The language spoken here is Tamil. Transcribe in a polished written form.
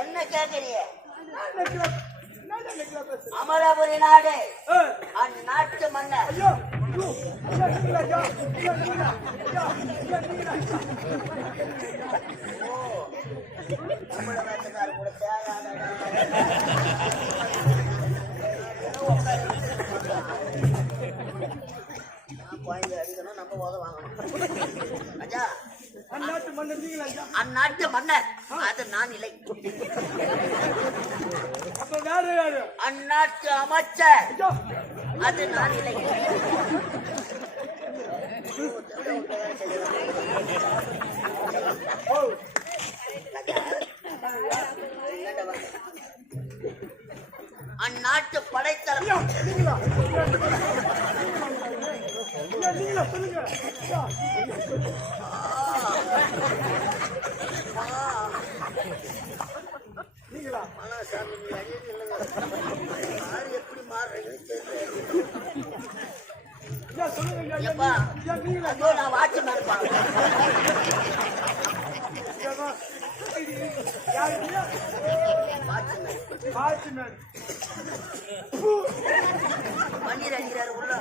என்ன கேக்குறீங்க? அமராபுரி நாடு அந்நாட்டு மன்னர் குழந்தை அடிக்கணும், நம்ம உத வாங்கணும். ஐயா அந்நாட்டு மன்னர் அது நான் இல்லை. அந்நாட்டு அமைச்சர் அது நான் இல்லை. அந்நாட்டு படைத்தளம் எப்படி மாறுறீங்க? நான் வாட்ச்மேன் இருப்பாங்க. பன்னீர் அடிக்கிறாரு உள்ள.